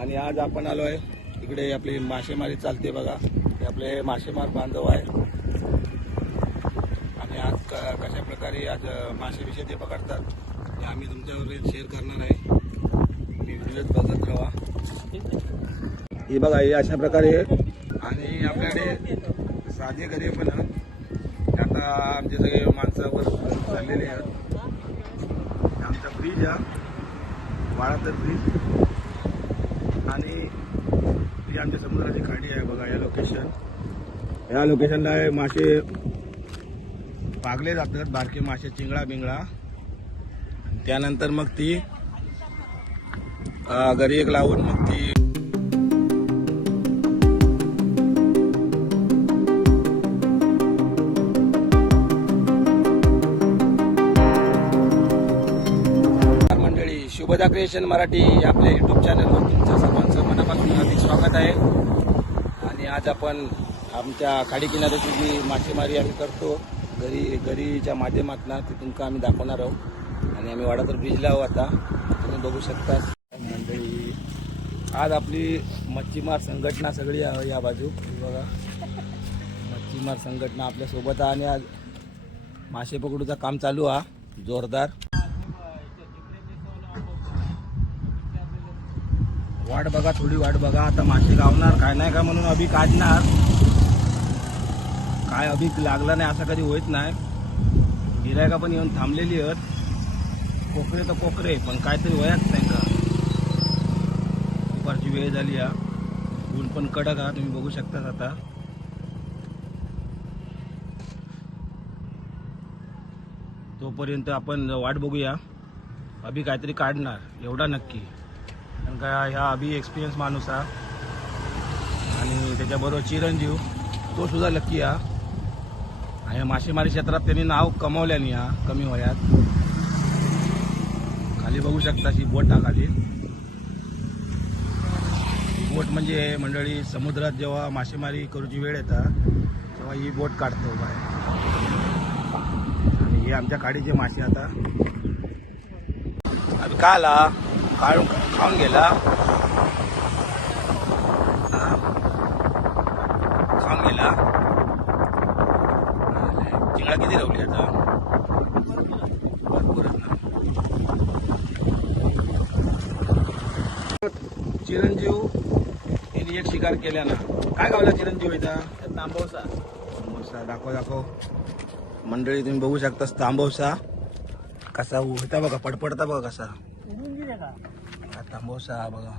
आणि आज आपण आलो आहे. इकडे आपली मासेमारी चालते बघा. हे आपले मासेमार बांधव आहे. आणि आज क- कशा प्रकारे आज मासेविषयी ते पकडतात हे आम्ही तुमच्यावर शेअर करणार आहे. मी व्हिडिओच बघत राहा. हे बघा हे अशा प्रकारे आहे. आणि आपल्याकडे साधे घरी पण आता आमचे सगळे माणसावर चाललेले आहेत. आमचा ब्रिज हा वाळातर फ्रीज आणि ही आमच्या समुद्राची खाडी आहे बघा या लोकेशन या लोकेशनला आहे मासे पागले जातात बारके मासे चिंगळा बिंगळा. त्यानंतर मग ती घरी एक लावून मग ती मंडळी शुभदा क्रिएशन मराठी आपल्या युट्यूब चॅनलवर तुमचं स्वागत आहे. आणि आज आपण आमच्या खाडी किनाऱ्याची जी मासेमारी आम्ही करतो घरी घरीच्या माध्यमातून ती तुमका आम्ही दाखवणार आहोत. आणि आम्ही वाडातर ब्रिजला आहोत आता. तुम्ही बघू शकता. मंडळी आज आपली मच्छीमार संघटना सगळी आहे या बाजू. बघा. मच्छीमार संघटना आपल्यासोबत आहे. आणि आज मासे पकडूचा काम चालू हा जोरदार. वाट बघा थोडी वाट बघा. आता मासे गावणार. काय नाही का म्हणून अभि काढणार? काय अभि लागला नाही असं कधी होत नाही. गिरायका पण येऊन थांबलेली आहेत. कोकरे तर कोकरे पण काहीतरी वयात नाही का? दुपारची वेळ झाली हा ऊन पण कडक हा तुम्ही बघू शकता आता. तोपर्यंत आपण वाट बघूया. अभि काहीतरी काढणार एवढा नक्की. कारण का ह्या अभि एक्सपिरियन्स माणूस हा. आणि त्याच्याबरोबर चिरंजीव तो सुद्धा लक्की हा. आणि या मासेमारी क्षेत्रात त्यांनी नाव कमावल्याने हा कमी वयात. खाली बघू शकता ही बोट हा खाली. बोट म्हणजे मंडळी समुद्रात जेव्हा मासेमारी करूची वेळ येतात तेव्हा ही बोट काढतो बाहेर. आणि हे आमच्या काडीचे मासे आता. अभि काढून खाऊन गेला. खाऊन गेला. चिंगळा किती रवली आता. चिरंजीव यांनी एक शिकार केल्या ना काय गावला चिरंजीव इथं? तांबवसा. तांबवसा दाखव दाखव. मंडळी तुम्ही बघू शकता तांबवसा. कसा होता बघा पडपडता बघा कसा. तांबवसा हा बघा.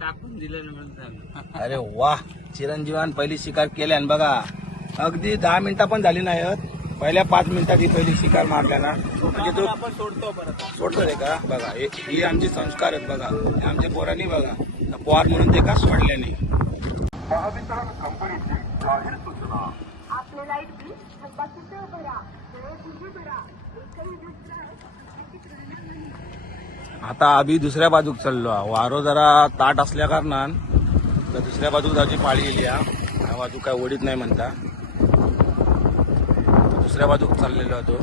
टाकून दिलं ना म्हणून अरे वा चिरंजीवान पहिली शिकार केल्यान बघा अगदी दहा मिनिटं पण झाली नाहीत पहिल्या पाच मिनिटात ही पहिली शिकार मारल्या ना. म्हणजे तो आपण सोडतो परत. सोडतो रे का? बघा हे ही आमचे संस्कार आहेत बघा. हे आमच्या पोरांनी बघा. पोहार म्हणून ते का सोडल्याने आपले लाइट बिल आता आम्ही दुसऱ्या बाजूक चाललो हा. वारो जरा ताट असल्या कारणान तर दुसऱ्या बाजूक जायची पाळी गेली हा. ह्या बाजूक काय ओढीत नाही म्हणता. दुसऱ्या बाजूक चाललेलो तो.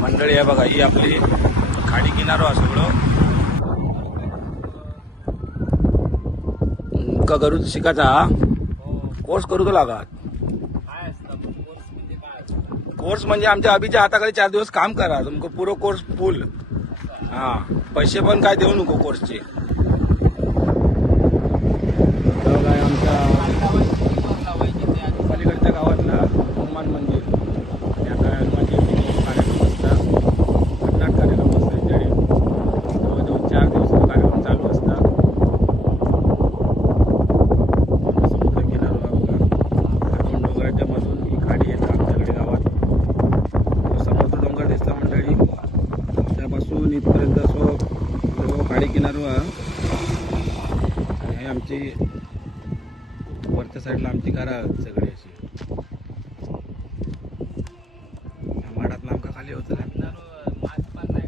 मंडळी आहे बघा ही आपली खाडी किनारो हा सगळं. का करू शिकायचा कोर्स करू तो लागात. काय असतं कोर्स म्हणजे आमच्या अभिच्या हाताखाली चार दिवस काम करा. तुमक पुरो कोर्स फुल. हा. पैसे पण काय देऊ नको कोर्सचे काय आमच्या लावायची ते आधी पलीकडच्या गावातला हनुमान मंदिर त्या हनुमान जयंती कार्यक्रम असता नाट कार्यक्रम असता त्यांच्याकडे जवळजवळ चार दिवस तो कार्यक्रम चालू असता समुद्र किनारा बघा दोन डोंगराच्या मधून ही खाडी येतं आमच्याकडे गावात तो समोरचा डोंगर दिसला मंडळी त्यापासून इथपर्यंत असं सर्व खाडी किनारा हा आणि हे आमची वरच्या साईडला आमची घरं आहेत सगळी अशी. माडात आमका खाली होत. नाही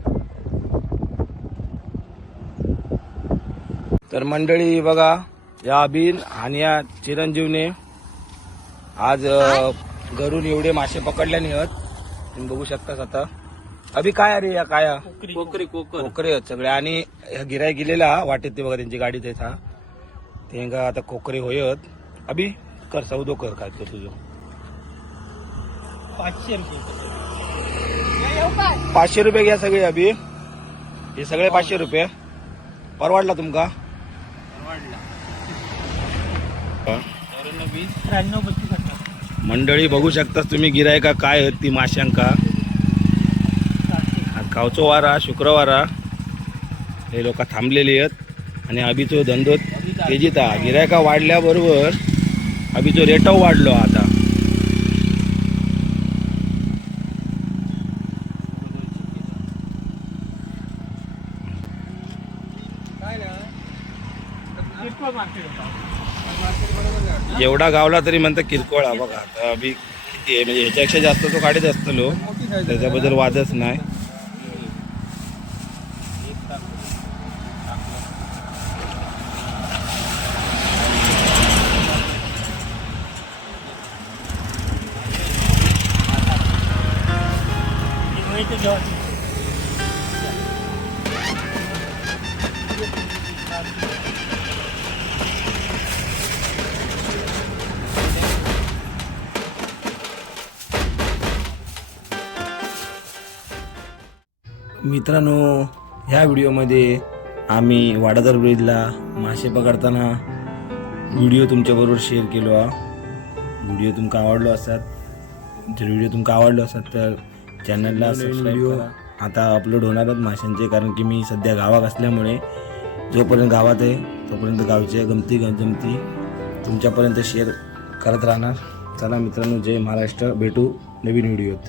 तर नाही मंडळी बघा या अभिन आणि या चिरंजीवने आज घरून एवढे मासे पकडल्याने आहेत. तुम्ही बघू शकताच आता. अभि काय अरे या काय? कोकरी कोकर. कोकरे आहेत सगळे. आणि ह्या गिराय गेलेला वाटेत ते बघा त्यांची गाडी त्याचा ते का आता कोकरे होयत. अभि कर सौदो कर काय तो तुझं। पाचशे रुपये. पाचशे रुपये घ्या सगळे अभि. हे सगळे पाचशे रुपये. परवडला तुमका? हा. मंडळी बघू शकतास तुम्ही गिरायका काय आहेत ती माश्यांका. आज गावचो वारा शुक्रवारा. हे लोक थांबलेली आहेत. आणि अभिचो धंदो तेजीत हा गिरायका वाढल्याबरोबर अभिचो रेटव वाढलो आता. एवढा गावला तरी म्हणतात किरकोळ हा बघा. आता अभि किती आहे म्हणजे ह्याच्यापेक्षा जास्त तो काढत असतो त्याच्याबद्दल वादच नाही. मित्रांनो ह्या व्हिडिओमध्ये आम्ही वाडादर ब्रिजला मासे पकडताना व्हिडिओ तुमच्याबरोबर शेअर केलो. हा व्हिडिओ तुमका आवडलो असतात जर व्हिडिओ तुमका आवडलो असतात तर चॅनलला व्हिडिओ आता अपलोड होणारच माशांचे कारण की मी सध्या गावात असल्यामुळे जोपर्यंत गावात आहे तोपर्यंत गावच्या गमती गमती तुमच्यापर्यंत शेअर करत राहणार. चला मित्रांनो जय महाराष्ट्र. भेटू नवीन व्हिडिओत